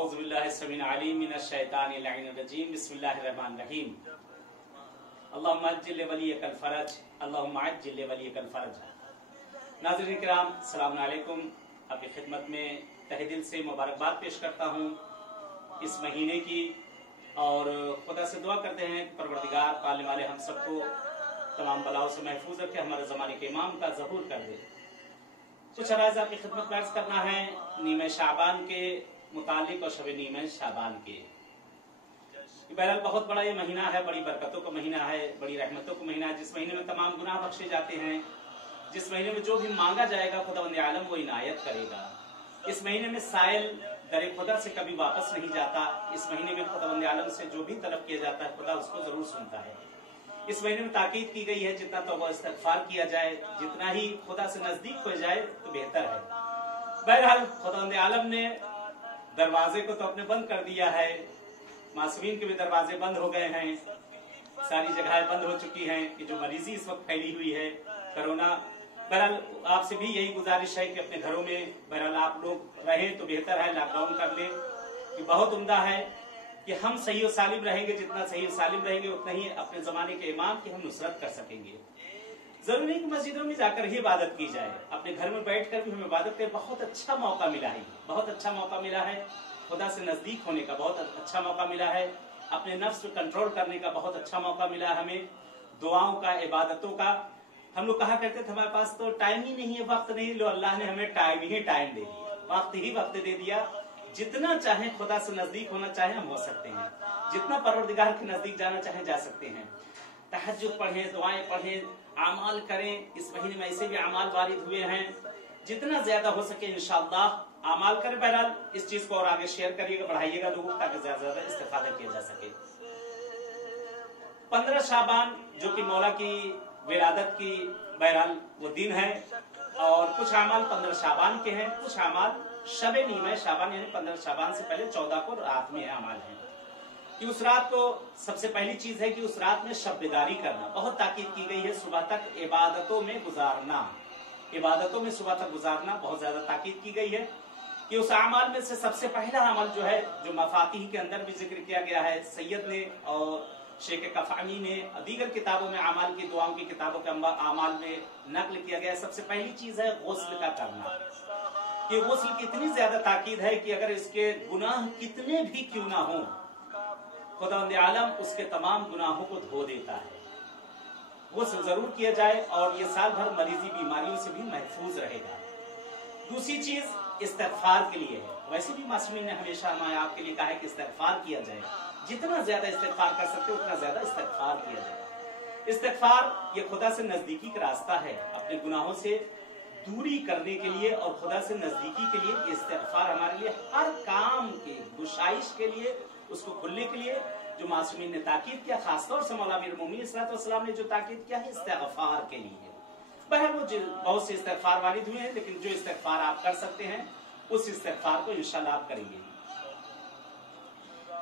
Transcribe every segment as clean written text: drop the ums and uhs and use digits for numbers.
औज़ु बिल्लाहि समीउल अलीम मिनश शैतानिर रजीम बिस्मिल्लाहिर्रहमानिर्रहीम अल्लाहुम्मा अज्जिल लिवलियकल फरज अल्लाहुम्मा अज्जिल लिवलियकल फरज। नाज़रीन किराम, अस्सलामु अलैकुम। आपकी खिदमत में तहे दिल से मुबारकबाद पेश करता हूँ इस महीने की, और खुदा से दुआ करते हैं परवरदिगार पालने वाले हम सबको तमाम बलाओं से महफूज रखे, हमारे ज़माने के इमाम का ज़हूर कर दे। कुछ अराज़ आपकी खिदमत में अर्ज़ करना है नीमे शाबान के मुतालिक और शब नीमे शाबान के। बहरहाल बहुत बड़ा ये महीना है, बड़ी बरकतों का महीना है, बड़ी रहमतों का महीना है, जिस महीने में तमाम गुनाह बख्शे जाते हैं, जिस महीने में जो भी मांगा जाएगा खुदावंद आलम वो इनायत करेगा। इस महीने में साइल दरे खुदा से कभी वापस नहीं जाता। इस महीने में खुदावंद आलम से जो भी तलब किया जाता है खुदा उसको जरूर सुनता है। इस महीने में ताकीद की गई है जितना तौबा इस्तिग़फ़ार किया जाए, जितना ही खुदा से नजदीक हो जाए तो बेहतर है। बहरहाल खुदावंद आलम ने दरवाजे को तो अपने बंद कर दिया है, मासूमीन के भी दरवाजे बंद हो गए हैं, सारी जगहें बंद हो चुकी हैं कि जो मरीजी इस वक्त फैली हुई है कोरोना। बहरहाल आपसे भी यही गुजारिश है कि अपने घरों में बहरहाल आप लोग रहें तो बेहतर है, लॉकडाउन कर लें कि बहुत उम्दा है कि हम सही और सालिम रहेंगे। जितना सही और सालिम रहेंगे उतना ही अपने जमाने के इमाम की हम नुसरत कर सकेंगे। जरूरी नहीं कि मस्जिदों में जाकर ही इबादत की जाए, अपने घर में बैठकर भी हम इबादत के बहुत अच्छा मौका मिला है, बहुत अच्छा मौका मिला है। खुदा से नजदीक होने का बहुत अच्छा मौका मिला है, अपने नफ्स पे कंट्रोल करने का बहुत अच्छा मौका मिला है हमें, दुआओं का, इबादतों का। हम लोग कहा करते थे हमारे पास तो टाइम ही नहीं है, वक्त नहीं। लो अल्लाह ने हमें टाइम ही टाइम दे दिया, वक्त ही वक्त दे दिया। जितना चाहे खुदा से नजदीक होना चाहे हम हो सकते हैं, जितना परवरदिगार के नजदीक जाना चाहे जा सकते हैं। तहज्जुद पढ़ें, दुआएं पढ़ें, आमाल करें। इस महीने में ऐसे भी आमाल वारिद हुए हैं, जितना ज्यादा हो सके इंशाअल्लाह आमाल करें। बहरहाल इस चीज को और आगे शेयर करिएगा, बढ़ाइएगा लोगों ताकि ज्यादा से ज्यादा इस्तेफादा किया जा सके। 15 शाबान जो कि मौला की विरादत की बहरहाल वो दिन है, और कुछ आमाल 15 शाबान के हैं, कुछ आमाल शबे नीमे शाबान यानी 15 शाबान से पहले 14 को रात में अमाल है कि उस रात को सबसे पहली चीज है कि उस रात में शब बेदारी करना। बहुत ताकीद की गई है सुबह तक इबादतों में गुजारना, इबादतों में सुबह तक गुजारना बहुत ज्यादा ताकीद की गई है कि उस अमाल में से सबसे पहला अमल जो है, जो मफातिह के अंदर भी जिक्र किया गया है सैयद ने और शेख कफानी ने, दीगर किताबों में अमाल की दुआओं की किताबों के अमाल में नकल किया गया है। सबसे पहली चीज है गुस्ल का करना, कि गुस्ल की इतनी ज्यादा ताकीद है कि अगर इसके गुनाह कितने भी क्यों ना हो, खुदावंद आलम उसके तमाम गुनाहों को धो देता है। गुस्ल जरूर किया जाए और ये साल भर मरीजी बीमारियों से भी महफूज रहेगा। दूसरी चीज इस्तिग़फ़ार के लिए है। वैसे भी मासूमीन ने हमेशा हमें आपके लिए कहा है कि इस्तिग़फ़ार किया जाए, जितना ज्यादा इस्तिग़फ़ार कर सकते उतना ज्यादा इस्तिग़फ़ार किया जाए। इस्तिग़फ़ार ये खुदा से नजदीकी का रास्ता है, अपने गुनाहों से दूरी करने के लिए और खुदा से नजदीकी के लिए। इस्तिग़फ़ार हमारे लिए हर काम के गुशाइश के लिए, उसको खुलने के लिए जो मासूमीन ने ताकीद किया, खासतौर से मौला अमीरुल मोमिनीन सल्लल्लाहु ने जो ताकीद किया है इस्तिग़फ़ार के लिए। बहर वो बहुत से इस्तिग़फ़ार वारिद हुए हैं, लेकिन जो इस्तिग़फ़ार आप कर सकते हैं उस इस्तिग़फ़ार को इंशाअल्लाह आप करेंगे।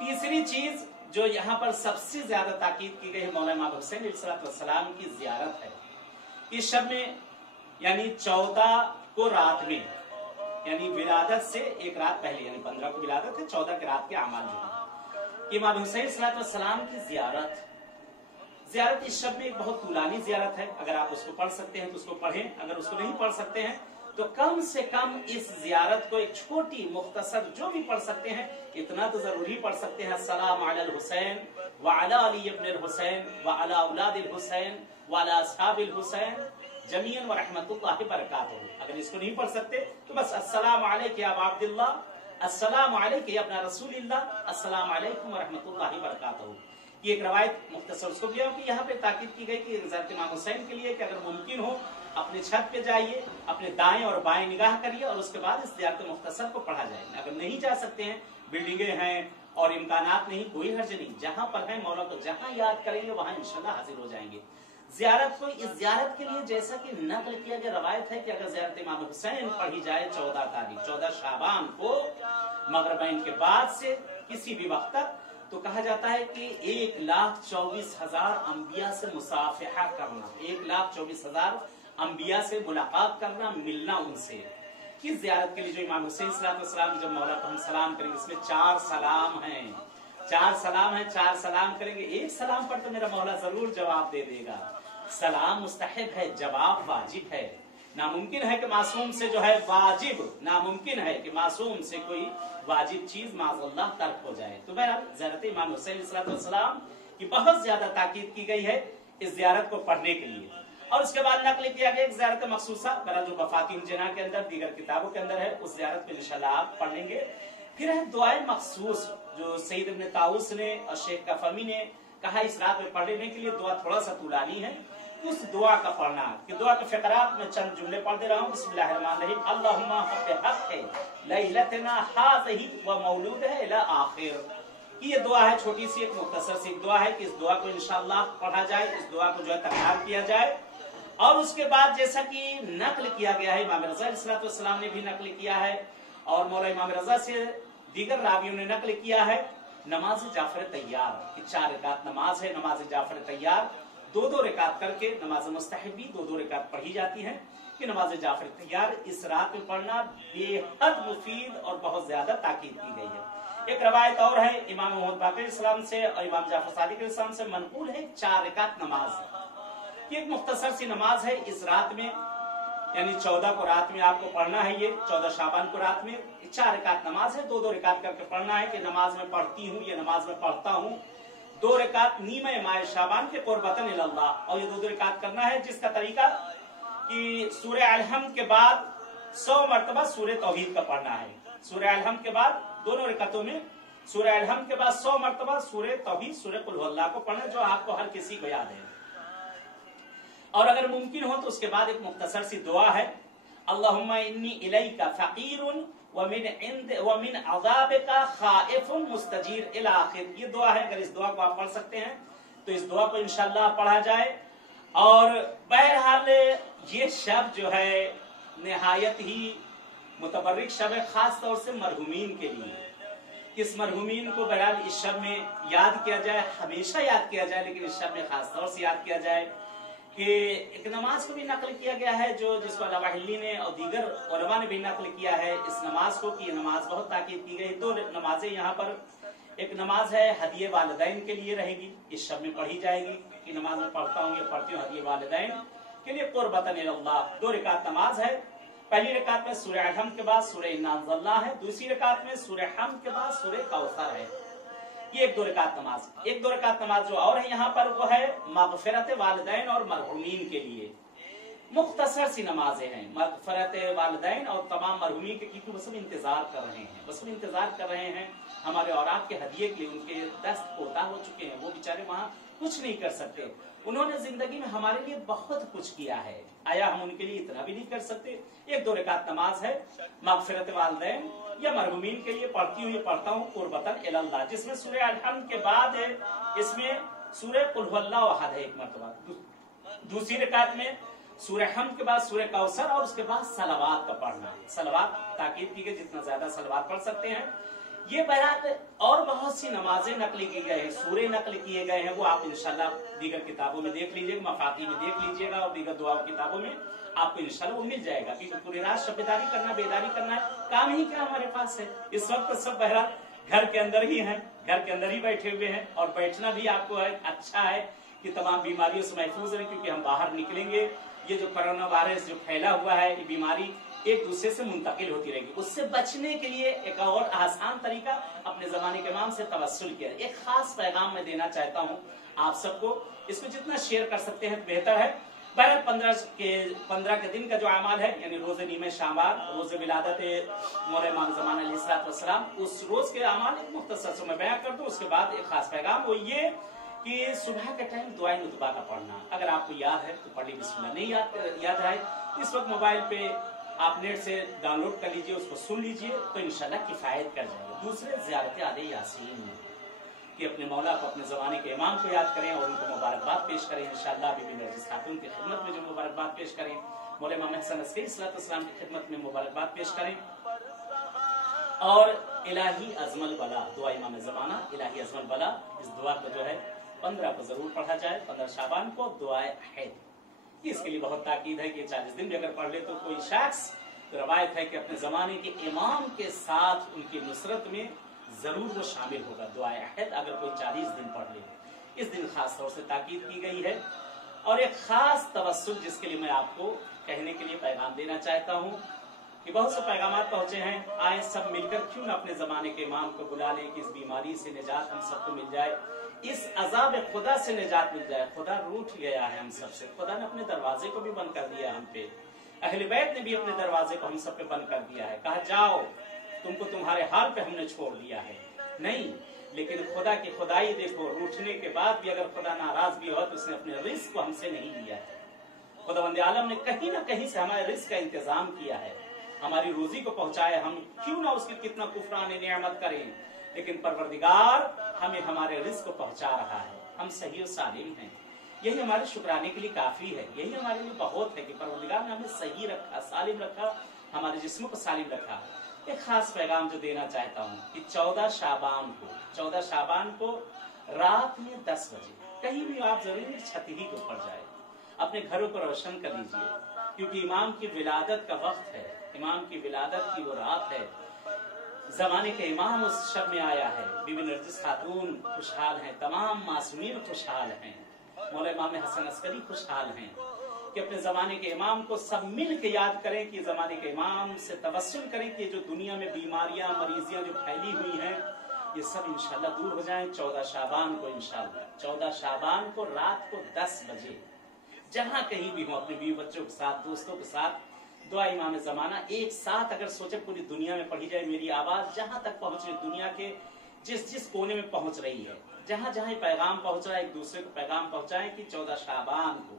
तीसरी चीज जो यहाँ पर सबसे ज्यादा ताकीद की गई है मौला इमाम हुसैन अलैहिस्सलाम की जियारत है। इस शब में यानी 14 को रात में, यानी विलादत से एक रात पहले, यानी 15 को विलादत है, 14 के रात के अमाल जो है इमाम हुसैन अलैहिस्सलाम की जियारत इस शब में एक बहुत तूलानी जियारत है। अगर आप उसको पढ़ सकते हैं तो उसको पढ़ें, अगर उसको नहीं पढ़ सकते हैं तो कम से कम इस जियारत को एक छोटी मुख्तसर जो भी पढ़ सकते हैं इतना तो जरूर ही पढ़ सकते हैं। अस्सलाम अलल हुसैन व अला अली इब्न हुसैन व अला औलादिल हुसैन व अला अस्हाबिल हुसैन जमीअन व रहमतुल्लाहि बरकातहू। अगर इसको नहीं पढ़ सकते तो बस अस्सलाम अलैका या अबा अब्दुल्लाह, अस्सलाम अलैका या इब्न रसूलिल्लाह, अस्सलाम अलैकुम व रहमतुल्लाहि बरकातहू। ये एक रवायत मुख्तसर उसको भी है कि यहाँ पे ताकीद की गई कि हज़रत इमाम हुसैन के लिए कि अगर मुमकिन हो अपने छत पे जाइए, अपने दाएं और बाएं निगाह करिए और उसके बाद इस ज़ियारत मुख्तसर को पढ़ा जाए। अगर नहीं जा सकते हैं, बिल्डिंगें हैं और इम्कानात नहीं, कोई हर्ज नहीं, जहां पर है मौला को जहां याद करेंगे वहां इंशाल्लाह हाजिर हो जाएंगे। जियारत को, इस जियारत के लिए जैसा कि नकल किया गया, रवायत है कि अगर जियारत इमाम हुसैन पढ़ी जाए 14 तारीख 14 शाबान को मगरिबैन के बाद से किसी भी वक्त तक, तो कहा जाता है कि 1,24,000 अंबिया से मुसाफिहा करना, 1,24,000 अंबिया से मुलाकात करना, मिलना उनसे, किस ज़ियारत के लिए जो इमाम हुसैन सलाम जब मौला को हम सलाम करेंगे, इसमें 4 सलाम हैं, 4 सलाम है, 4 सलाम करेंगे, एक सलाम पर तो मेरा मौला जरूर जवाब दे देगा। सलाम मुस्तहिब है, जवाब वाजिब है। नामुमकिन है कि मासूम से जो है वाजिब, नामुमकिन है कि मासूम से कोई वाजिब चीज माज़अल्लाह तर्क हो जाए। तो बहरहाल ज़ियारत इमाम हुसैन सलाम की बहुत ज्यादा ताकीद की गई है इस ज़ियारत को पढ़ने के लिए। और उसके बाद नकल किया गया एक ज़ियारत मखसूसा, बहरहाल जो वफाकीन जना के अंदर दीगर किताबों के अंदर है, उस ज़ियारत को इंशाअल्लाह आप पढ़ लेंगे। फिर है दुआए मखसूस जो सईद इब्न ताऊस ने और शेख कफमी ने कहा इस रात में पढ़ने के लिए दुआ थोड़ा सा तुलानी है, उस दुआ का पढ़ना कि दुआ के फ़क़रात में चंद जुमले पढ़ दे रहा हूँ। बिस्मिल्लाहिर्रहमानिर्रहीम, अल्लाहुम्मा हक़ लैलतना हाज़िही व मौलूदहा इला आखिर। ये दुआ है, छोटी सी एक मुख्तसर सी दुआ है कि इस दुआ को इंशाअल्लाह पढ़ा जाए, इस दुआ को जो है तकरार किया जाए। और उसके बाद जैसा कि नकल किया गया है, इमाम रज़ा अलैहिस्सलाम ने भी नकल किया है और मौला इमाम रज़ा से दीगर रावियों ने नकल किया है, नमाज जाफर तैयार की 4 रकात नमाज है। नमाज जाफर तैयार 2-2 रकात करके नमाज मुस्तहबी 2-2 रकात पढ़ी जाती है कि नमाज जाफर तैयार इस रात में पढ़ना बेहद मुफीद और बहुत ज्यादा ताकीद की गई है। एक रवायत और है इमाम मोहम्मद बाक़िर इस्लाम से और इमाम जाफर सादिक इस्लाम से मनकूल है 4 रकात नमाज। ये एक मुख्तसर सी नमाज है इस रात में, यानी 14 को रात में आपको पढ़ना है। ये 14 शाबान को रात में 4 रकात नमाज है, 2-2 रकात करके पढ़ना है कि नमाज में पढ़ती हूँ, ये नमाज में पढ़ता हूँ 2 रकात नीमे माए शाबान के कुर्बतन इल्लाह। और ये 2-2 रकात करना है जिसका तरीका कि सूरह अलहम्द के बाद 100 मरतबा सूरह तौहीद का पढ़ना है। सूरह अलहम्द के बाद दोनों रकातों में सूरह अलहम्द के बाद 100 मरतबा सूरह तौहीद सूरह कुल हुवल्लाह को पढ़ना, जो आपको हर किसी को याद है। और अगर मुमकिन हो तो उसके बाद एक मुख्तसर सी दुआ है, अल्लाहुम्मा इन्नी इलैका फकीरुन व मिन अज़ाबिका खाइफुन मुस्तजीर इला आखिर। ये दुआ है, अगर इस दुआ को आप पढ़ सकते हैं तो इस दुआ को इंशाअल्लाह पढ़ा जाए। और बहरहाल ये शब जो है निहायत ही मुतबर्रिक शब है, खास तौर से मरहुमीन के लिए। इस मरहुमीन को बहरहाल इस शब में याद किया जाए, हमेशा याद किया जाए, लेकिन इस शब में खास तौर से याद किया जाए कि एक नमाज को भी नकल किया गया है जो जिसको अलावाहिल्ली ने और दीगर उलमा ने भी नकल किया है इस नमाज को, कि ये नमाज बहुत ताकीद की गई। 2 नमाजें यहाँ पर, एक नमाज है हदिये वालिदैन के लिए रहेगी, इस शब में पढ़ी जाएगी कि नमाज में पढ़ता हूँ, ये पढ़ती हूँ हदिये वालिदैन के लिए कुर्बतन इल्लाह। 2 रकात नमाज है। पहली रकात में सूरह अलहम्द के बाद सूरह इन्ना अंज़लनाहु है, दूसरी रकात में सूरह हम्द के बाद सूरह कौसर है। ये 1-2 रकात नमाज। 1-2 रकात नमाज जो और है यहाँ पर वो है मग़फ़िरत वालिदैन और मरहुमीन के लिए। मुख्तसर सी नमाजें हैं, मग़फ़िरत वालिदैन और तमाम मरहुमीन के, क्योंकि वो सब इंतजार कर रहे हैं, वो सब इंतजार कर रहे हैं हमारे औरात के हदिये के लिए। उनके दस्त कोता हो चुके हैं, वो बेचारे वहाँ कुछ नहीं कर सकते। उन्होंने जिंदगी में हमारे लिए बहुत कुछ किया है, आया हम उनके लिए इतना भी नहीं कर सकते। 1-2 रकात नमाज है मग़फ़िरत वालिदैन या मरहुमीन के लिए पढ़ती हूँ, ये पढ़ता हूँ कुर्बतन इल्लाह, जिसमें सूरह अलहम्द के बाद है इसमें सूरह कुल हुवल्लाहु अहद है 1 मरतबा। दूसरी रकात में सूरह हम्द के बाद सूरह कौसर और उसके बाद सलावात का पढ़ना। सलावात ताकीद की गई, जितना ज्यादा सलावात पढ़ सकते हैं। ये बहरहाल और बहुत सी नमाजें नकली की गए हैं, सूरे नकल किए गए हैं, वो आप इंशाल्लाह दीगर किताबों में देख लीजिएगा, मफाती में देख लीजिएगा और दीगर दुआ किताबों में आपको इंशाल्लाह वो मिल जाएगा। क्योंकि पूरी रात शबेदारी करना, बेदारी करना काम ही क्या हमारे पास है। इस वक्त सब बहरहाल घर के अंदर ही हैं, घर के अंदर ही बैठे हुए हैं और बैठना भी आपको अच्छा है कि तमाम बीमारियों से महफूज रहे, क्योंकि हम बाहर निकलेंगे, ये जो कोरोना वायरस जो फैला हुआ है, ये बीमारी एक दूसरे से मुंतकिल होती रहेगी। उससे बचने के लिए एक और आसान तरीका अपने जमाने के इमाम से तवस्सुल किया। एक खास पैगाम मैं देना चाहता हूँ आप सबको, इसको जितना शेयर कर सकते हैं बेहतर है। बहरहाल 15 के दिन का जो अमाल है, यानी रोजे नीमे शाबान, रोजे विलादत मौला इमाम ज़मान अलैहिस्सलाम, उस रोज के अमाल एक मुख्तसर से मैं बयां कर दूं। उसके बाद एक खास पैगाम वो ये कि सुबह के टाइम दुआए नुतबा का पढ़ना, अगर आपको याद है तो पढ़ ली, बिस्मिल्लाह। नहीं याद है तो इस वक्त मोबाइल पे आप नेट से डाउनलोड कर लीजिए, उसको सुन लीजिए तो इंशाल्लाह किफायत कर जाएगा। दूसरे ज़ियारत आले यासीन कि अपने मौला को, अपने ज़माने के इमाम को याद करें और उनको मुबारकबाद पेश करें। इंशाअल्लाह बीबी नरगिस खातून की खिदमत में जो मुबारकबाद पेश करें, मौला इमाम हसन अस्करी अलैहिस्सलाम की खिदमत में मुबारकबाद पेश करें। और इलाही अजमल बला, दुआ इमाम ज़माना इलाही अजमल बला, इस दुआ को जो है 15 को जरूर पढ़ा जाए, 15 शाबान को दुआए हैद। इसके लिए बहुत ताकीद है कि 40 दिन भी अगर पढ़ ले तो कोई शख्स تو روایت ہے کہ اپنے زمانے کے امام کے ساتھ ان کی نصرت میں ضرور وہ شامل ہوگا. دعائے عہد اگر کوئی 40 دن پڑھ لے. اس دن خاص طور سے تاکید کی گئی ہے. اور ایک خاص توسل جس کے لیے میں آپ کو کہنے کے لیے پیغام دینا چاہتا ہوں کہ بہت سے پیغامات پہنچے ہیں. آئیں سب مل کر کیوں نہ اپنے زمانے کے امام کو بلا لیں کہ اس بیماری سے نجات ہم سب کو مل جائے, اس عذاب خدا سے نجات مل جائے. خدا روٹھ گیا ہے ہم سب سے. خدا نے اپنے دروازے کو بھی بند کر دیا ہم پہ. اہل بیت نے بھی اپنے دروازے کو ہم سب پہ بند کر دیا ہے. کہا جاؤ تم کو تمہارے حال پہ ہم نے چھوڑ دیا ہے. نہیں, لیکن خدا کی خدائی دیکھو, روٹنے کے بعد بھی اگر خدا ناراض بھی ہو تو اس نے اپنے رزق کو ہم سے نہیں لیا ہے. خداوند عالم نے کہیں نہ کہیں سے ہمارے رزق کا انتظام کیا ہے, ہماری روزی کو پہنچایا. ہم کیوں نہ اس کی کتنا کفران نعمت کریں, لیکن پروردگار ہمیں ہمارے رزق کو پہنچا رہا ہے. ہم صحیح و سالم ہیں. یہی ہمارے شکرانے کے لیے کافی ہے. یہی ہمارے لیے بہت ہے کہ پروردگار نے ہمیں صحیح رکھا, سالم رکھا, ہمارے جسموں کو سالم رکھا. ایک خاص پیغام جو دینا چاہتا ہوں کہ 14 شعبان کو رات میں 10 بجے کہیں بھی آپ ضرور چھتی ہی کے اوپر جائے, اپنے گھروں کو روشن کر لیجئے, کیونکہ امام کی ولادت کا وقت ہے. امام کی ولادت کی وہ رات ہے. زمانے کے امام اس شب میں آیا ہے. بی بی نرجس خاتون خوشحال ہیں, تمام معصومین خوشحال ہیں, مولا امام حسن عسکری خوشحال ہیں کہ اپنے زمانے کے امام کو سب مل کے یاد کریں, کہ زمانے کے امام سے توسل کریں کہ جو دنیا میں بیماریاں مریضیاں جو پھیلی ہوئی ہیں یہ سب انشاءاللہ دور ہو جائیں. 14 شعبان کو انشاءاللہ 14 شعبان کو رات کو 10 بجے جہاں کہیں بھی ہوں اپنے بیوی بچوں کے ساتھ, دوستوں کے ساتھ دعا امام زمانہ ایک ساتھ اگر سوچے پوری دنیا میں پڑھی جائے, میری آواز جہاں تک پہنچ رہی, دنیا کے جس کونے میں پہنچ رہی ہے, جہاں جہاں پیغام پہنچ رہا ہے, ایک دوسرے کو پیغام پہنچائیں کہ 14 شعبان کو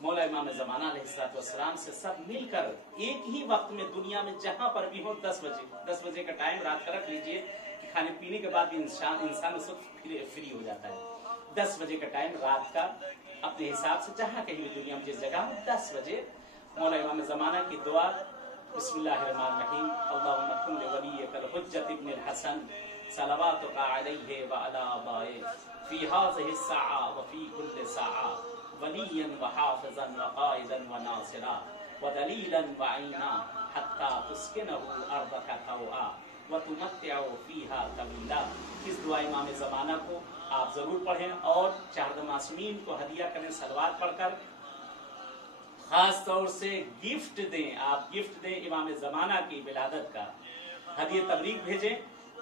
مولا امام زمانہ علیہ السلام سے سب مل کر ایک ہی وقت میں دنیا میں جہاں پر بھی ہو 10 بجے کا ٹائم رات کا رکھ لیجئے کہ کھانے پینے کے بعد انسان اس وقت فری ہو جاتا ہے. 10 بجے کا ٹائم رات کا اپنے حساب سے جہاں کہیں بھی دنیا میں جس جگہ ہو 10 بجے مولا امام زمانہ کی دعا. بسم اللہ الرحمن الرحیم. اللہم کن لولیک الحجۃ ابن الحسن صلواتک علیہ وعلی آبائہ فی ہذہ الساعہ وفی کل ساعہ ولیا وحافظا وقائدا وناصرا ودلیلا وعینا حتی تسکنہ ارضک طوعا وتمتع فیہا طویلا. اس دعا امام زمانہ کو آپ ضرور پڑھیں اور 4 معصومین کو ہدیہ کریں صلوات پڑھ کر. خاص طور سے گفٹ دیں, آپ گفٹ دیں امام زمانہ کی ولادت کا, ہدیہ تبریک بھیجیں.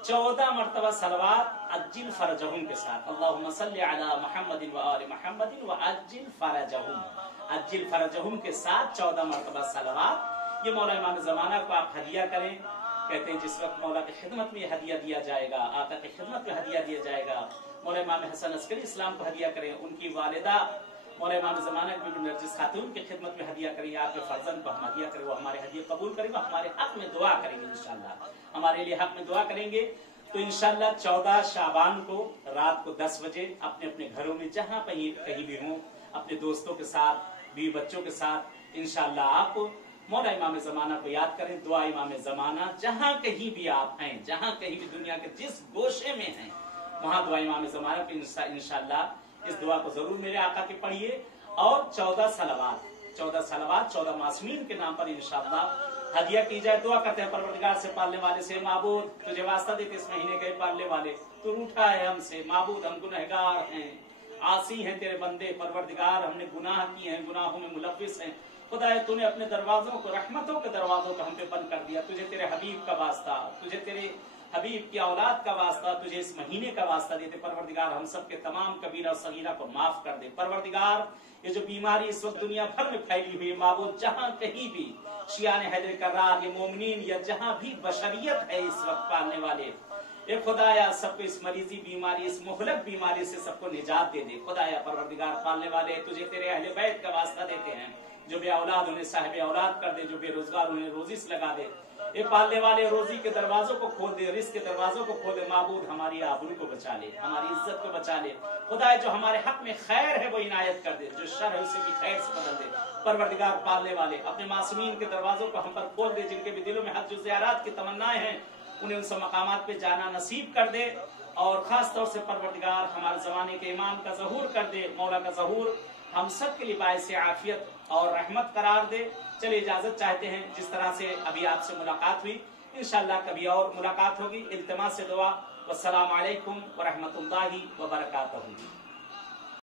14 مرتبہ صلوات عجل فرجہم کے ساتھ. اللہم صلی علی محمد و آل محمد و عجل فرجہم. عجل فرجہم کے ساتھ 14 مرتبہ صلوات. یہ مولا امام زمانہ کو آپ ہدیہ کریں. کہتے ہیں جس وقت مولا کی خدمت میں ہدیہ دیا جائے گا, آقا کی خدمت میں ہدیہ دیا جائے گا, مولا امام حسن عسکری اسلام کو ہدیہ کریں. ان کی والدہ مولا امام زمانہ کی بی بی نرجس خاتون کی خدمت میں ہدیہ کریں. آپ کے فرزند کو ہم ہدیہ کریں, وہ ہمارے ہدیہ قبول کریں گے, ہمارے حق میں دعا کریں گے انشاءاللہ, ہمارے لیے حق میں دعا کریں گے. تو انشاءاللہ 14 شعبان کو رات کو 10 بجے اپنے اپنے گھروں میں جہاں کہیں بھی ہوں اپنے دوستوں کے ساتھ, بیوی بچوں کے ساتھ انشاءاللہ آپ مولا امام زمانہ کو یاد کریں. دعا امام زمانہ جہاں کہیں بھی آپ ہیں, جہاں کہیں بھی دنیا کے جس گوشے میں ہیں, وہاں دعا امام زمانہ کی انشاءاللہ اس دعا کو ضرور میرے آقا کے پڑھیے. اور 14 صلوات 14 معصومین کے نام پر انشاءاللہ ہدیہ کی جائے. دعا کرتے ہیں پروردگار سے, پالنے والے سے, معبود تجھے واسطہ دیتے اس مہینے کے پالنے والے, تو روٹھا ہے ہم سے. معبود ہم گنہگار ہیں, عاصی ہیں تیرے بندے. پروردگار ہم نے گناہ کیے ہیں, گناہوں میں ملوث ہیں. خدا ہے تو نے اپنے دروازوں کو, رحمتوں کے دروازوں کو ہم پہ بند کر دیا. تجھے تیرے حبیب کا واسطہ, تجھے تیرے حبیب کی اولاد کا واسطہ, تجھے اس مہینے کا واسطہ دیتے. پروردگار ہم سب کے تمام کبیرہ و صغیرہ کو معاف کر دے. پروردگار یہ جو بیماری اس وقت دنیا بھر میں پھیلی ہوئی ہے, معبود جہاں کہیں بھی شیعان حیدر کرار, یہ مومنین یا جہاں بھی بشریت ہے اس وقت پالنے والے, اے خدایا سب کو اس مریضی بیماری, اس مہلک بیماری سے سب کو نجات دے دے. خدایا پروردگار پالنے والے تجھے تیرے اہل بیت کا واسطہ دیتے ہیں. جو بے اولاد انہیں صاحب اولاد کر دے, جو بے روزگار انہیں روزی سے لگا دے. اے پالنے والے روزی کے دروازوں کو کھول دے, رزق کے دروازوں کو کھول دے. معبود ہماری آبرو کو بچا لے, ہماری عزت کو بچا لے. خدا جو ہمارے حق میں خیر ہے وہ عنایت کر دے, جو شر ہے اسے بھی خیر سے بدل دے. پروردگار پالنے والے اپنے معصومین کے دروازوں کو ہم پر کھول دے. جن کے بھی دلوں میں حج و زیارات کی تمنائیں ہیں انہیں ان سے مقامات پہ جانا نصیب کر دے. اور خاص طور سے پروردگار ہمارے زمانے کے امام کا ظہور کر دے. مولا کا ظہور ہم سب کے لیے باعث عافیت اور رحمت قرار دے۔ چلے اجازت چاہتے ہیں، جس طرح سے ابھی آپ سے ملاقات ہوئی انشاءاللہ کبھی اور ملاقات ہوگی۔ التماس سے دعا، والسلام علیکم ورحمۃ اللہ وبرکاتہ۔